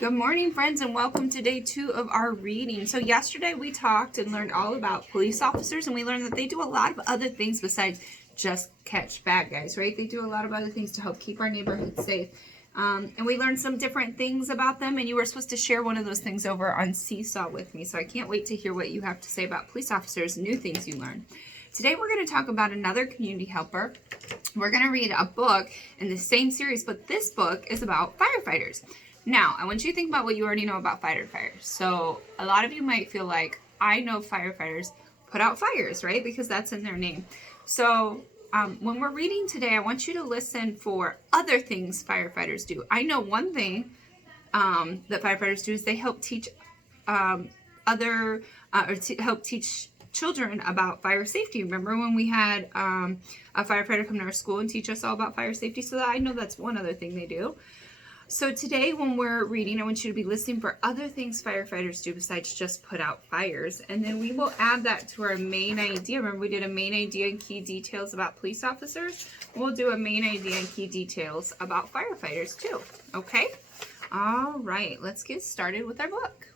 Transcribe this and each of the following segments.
Good morning, friends, and welcome to day 2 of our reading. So yesterday we talked and learned all about police officers, and we learned that they do a lot of other things besides just catch bad guys, right? They do a lot of other things to help keep our neighborhood safe. And we learned some different things about them, and you were supposed to share one of those things over on Seesaw with me. So I can't wait to hear what you have to say about police officers, new things you learned. Today we're going to talk about another community helper. We're going to read a book in the same series, but this book is about firefighters. Now, I want you to think about what you already know about firefighters. So a lot of you might feel like, I know firefighters put out fires, right? Because that's in their name. So when we're reading today, I want you to listen for other things firefighters do. I know one thing that firefighters do is they help teach help teach children about fire safety. Remember when we had a firefighter come to our school and teach us all about fire safety? So I know that's one other thing they do. So today when we're reading, I want you to be listening for other things firefighters do besides just put out fires. And then we will add that to our main idea. Remember we did a main idea and key details about police officers? We'll do a main idea and key details about firefighters too. Okay? All right, let's get started with our book.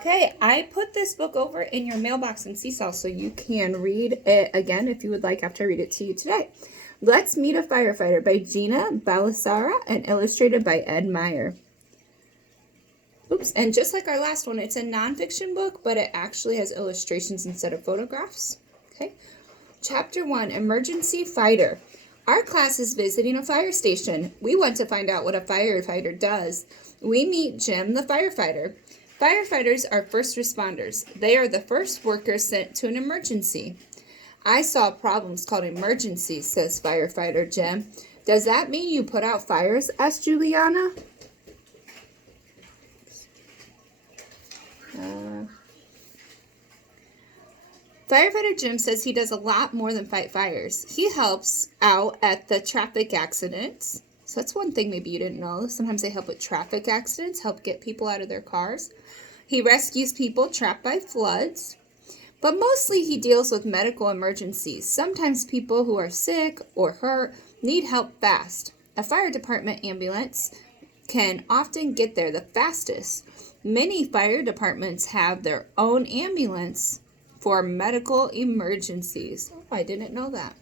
Okay, I put this book over in your mailbox in Seesaw so you can read it again if you would like after I read it to you today. Let's Meet a Firefighter by Gina Balisara and illustrated by Ed Meyer. Oops, and just like our last one, it's a nonfiction book, but it actually has illustrations instead of photographs. Okay, Chapter 1, Emergency Fighter. Our class is visiting a fire station. We want to find out what a firefighter does. We meet Jim, the firefighter. Firefighters are first responders. They are the first workers sent to an emergency. I saw problems called emergencies, says firefighter Jim. Does that mean you put out fires? Asked Juliana. Firefighter Jim says he does a lot more than fight fires. He helps out at the traffic accidents. So that's one thing maybe you didn't know. Sometimes they help with traffic accidents, help get people out of their cars. He rescues people trapped by floods. But mostly he deals with medical emergencies. Sometimes people who are sick or hurt need help fast. A fire department ambulance can often get there the fastest. Many fire departments have their own ambulance for medical emergencies. Oh, I didn't know that.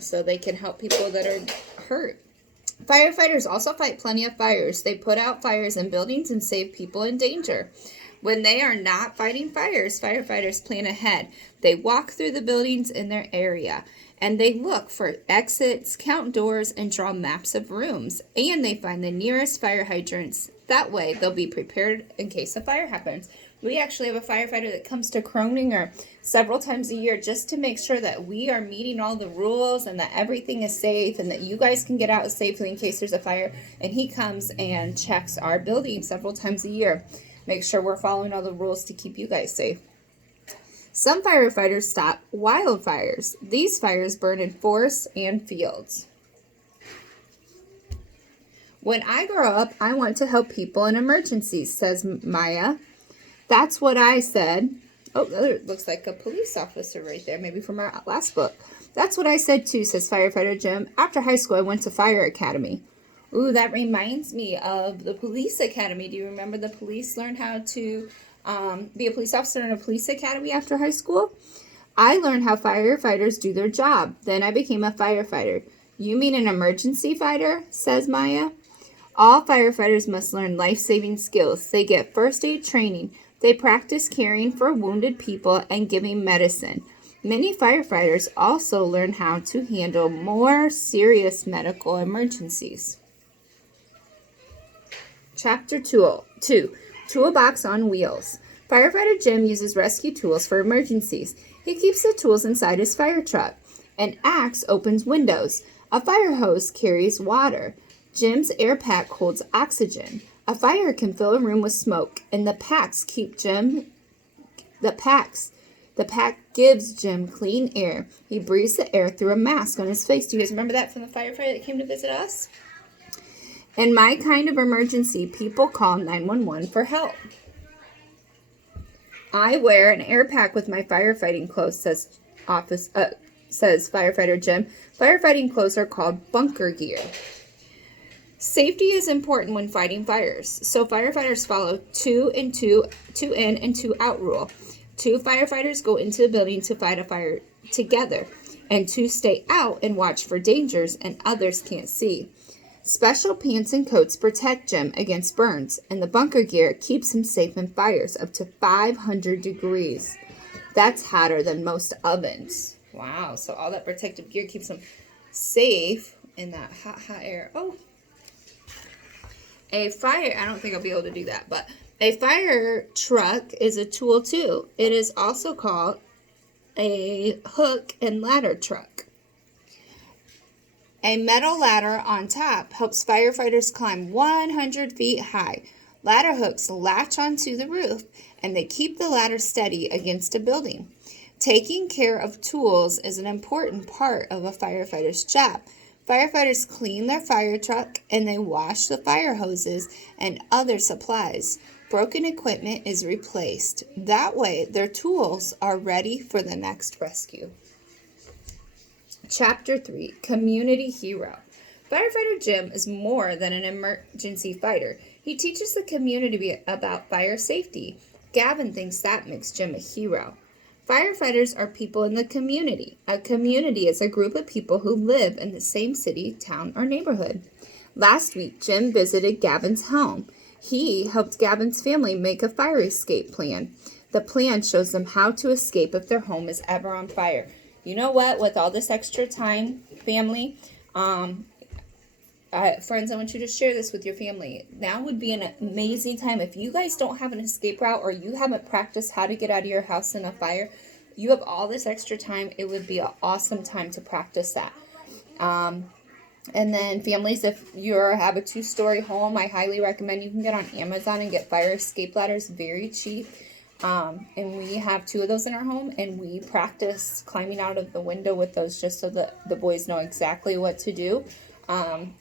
So they can help people that are hurt. Firefighters also fight plenty of fires. They put out fires in buildings and save people in danger. When they are not fighting fires, firefighters plan ahead. They walk through the buildings in their area, and they look for exits, count doors, and draw maps of rooms. And they find the nearest fire hydrants. That way, they'll be prepared in case a fire happens. We actually have a firefighter that comes to Croninger several times a year just to make sure that we are meeting all the rules and that everything is safe and that you guys can get out safely in case there's a fire. And he comes and checks our building several times a year. Make sure we're following all the rules to keep you guys safe. Some firefighters stop wildfires. These fires burn in forests and fields. When I grow up, I want to help people in emergencies, says Maya. That's what I said. Oh, that looks like a police officer right there, maybe from our last book. That's what I said too, says firefighter Jim. After high school, I went to fire academy. Ooh, that reminds me of the police academy. Do you remember the police learned how to be a police officer in a police academy after high school? I learned how firefighters do their job. Then I became a firefighter. You mean an emergency fighter? Says Maya. All firefighters must learn life-saving skills. They get first aid training. They practice caring for wounded people and giving medicine. Many firefighters also learn how to handle more serious medical emergencies. Chapter 2, Toolbox on Wheels. Firefighter Jim uses rescue tools for emergencies. He keeps the tools inside his fire truck. An axe opens windows. A fire hose carries water. Jim's air pack holds oxygen. A fire can fill a room with smoke, and the pack gives Jim clean air. He breathes the air through a mask on his face. Do you guys remember that from the firefighter that came to visit us? In my kind of emergency, people call 911 for help. I wear an air pack with my firefighting clothes, says firefighter Jim. Firefighting clothes are called bunker gear. Safety is important when fighting fires, so firefighters follow two in and two out rule. 2 firefighters go into the building to fight a fire together, and 2 stay out and watch for dangers and others can't see. Special pants and coats protect Jim against burns, and the bunker gear keeps him safe in fires up to 500 degrees. That's hotter than most ovens. Wow, so all that protective gear keeps him safe in that hot air. Oh, a fire, I don't think I'll be able to do that, but a fire truck is a tool too. It is also called a hook and ladder truck. A metal ladder on top helps firefighters climb 100 feet high. Ladder hooks latch onto the roof and they keep the ladder steady against a building. Taking care of tools is an important part of a firefighter's job. Firefighters clean their fire truck and they wash the fire hoses and other supplies. Broken equipment is replaced. That way, their tools are ready for the next rescue. Chapter 3, Community Hero. Firefighter Jim is more than an emergency fighter. He teaches the community about fire safety. Gavin thinks that makes Jim a hero. Firefighters are people in the community. A community is a group of people who live in the same city, town, or neighborhood. Last week, Jim visited Gavin's home. He helped Gavin's family make a fire escape plan. The plan shows them how to escape if their home is ever on fire. You know what? With all this extra time, family, friends, I want you to share this with your family. Now would be an amazing time. If you guys don't have an escape route or you haven't practiced how to get out of your house in a fire, you have all this extra time. It would be an awesome time to practice that. And then families, if you have a 2-story home, I highly recommend you can get on Amazon and get fire escape ladders very cheap. And we have 2 of those in our home, and we practice climbing out of the window with those just so that the boys know exactly what to do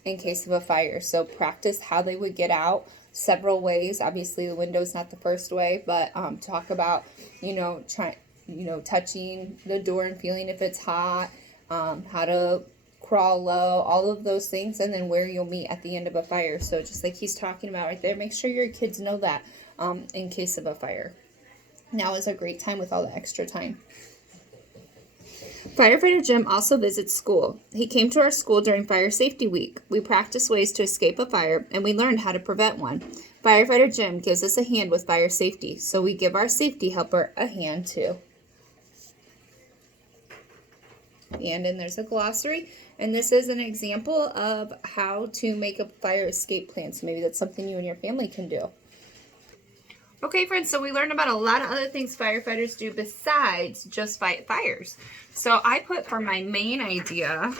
in case of a fire. So practice how they would get out several ways. Obviously, the window is not the first way, but talk about, touching the door and feeling if it's hot, how to crawl low, all of those things, and then where you'll meet at the end of a fire. So just like he's talking about right there, make sure your kids know that in case of a fire. Now is a great time with all the extra time. Firefighter Jim also visits school. He came to our school during Fire Safety Week. We practiced ways to escape a fire, and we learned how to prevent one. Firefighter Jim gives us a hand with fire safety, so we give our safety helper a hand too. And then there's a glossary, and this is an example of how to make a fire escape plan. So maybe that's something you and your family can do. Okay, friends, so we learned about a lot of other things firefighters do besides just fight fires. So I put for my main idea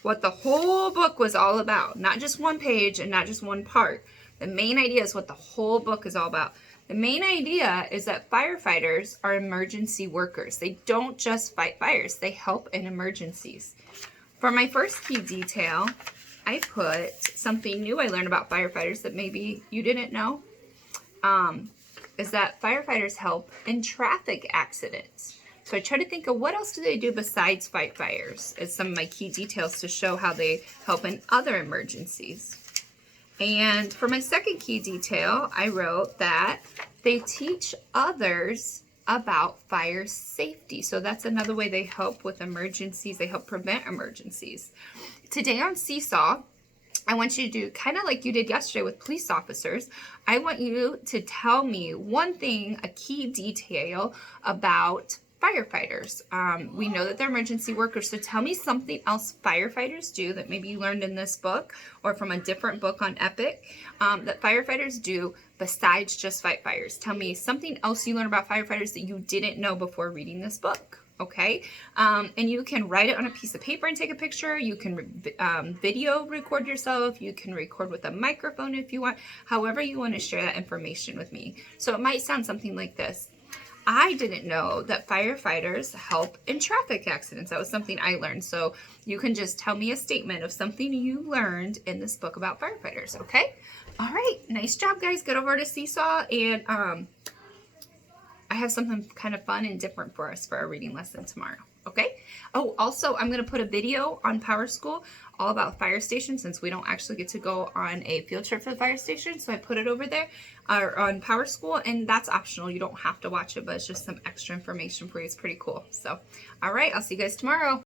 what the whole book was all about. Not just one page and not just one part. The main idea is what the whole book is all about. The main idea is that firefighters are emergency workers. They don't just fight fires. They help in emergencies. For my first key detail, I put something new I learned about firefighters that maybe you didn't know. Is that firefighters help in traffic accidents. So I try to think of what else do they do besides fight fires as some of my key details to show how they help in other emergencies. And for my second key detail, I wrote that they teach others about fire safety. So that's another way they help with emergencies. They help prevent emergencies. Today on Seesaw, I want you to do kind of like you did yesterday with police officers. I want you to tell me one thing, a key detail about firefighters. We know that they're emergency workers, so tell me something else firefighters do that maybe you learned in this book or from a different book on Epic that firefighters do besides just fight fires. Tell me something else you learned about firefighters that you didn't know before reading this book. Okay, and you can write it on a piece of paper and take a picture. You can video record yourself. You can record with a microphone if you want. However you want to share that information with me. So it might sound something like this. I didn't know that firefighters help in traffic accidents. That was something I learned. So you can just tell me a statement of something you learned in this book about firefighters, okay? All right, nice job, guys. Get over to Seesaw, and I have something kind of fun and different for us for our reading lesson tomorrow, okay? Oh, also, I'm going to put a video on Power School all about fire stations since we don't actually get to go on a field trip for the fire station. So I put it over there on Power School, and that's optional. You don't have to watch it, but it's just some extra information for you. It's pretty cool. So, all right, I'll see you guys tomorrow.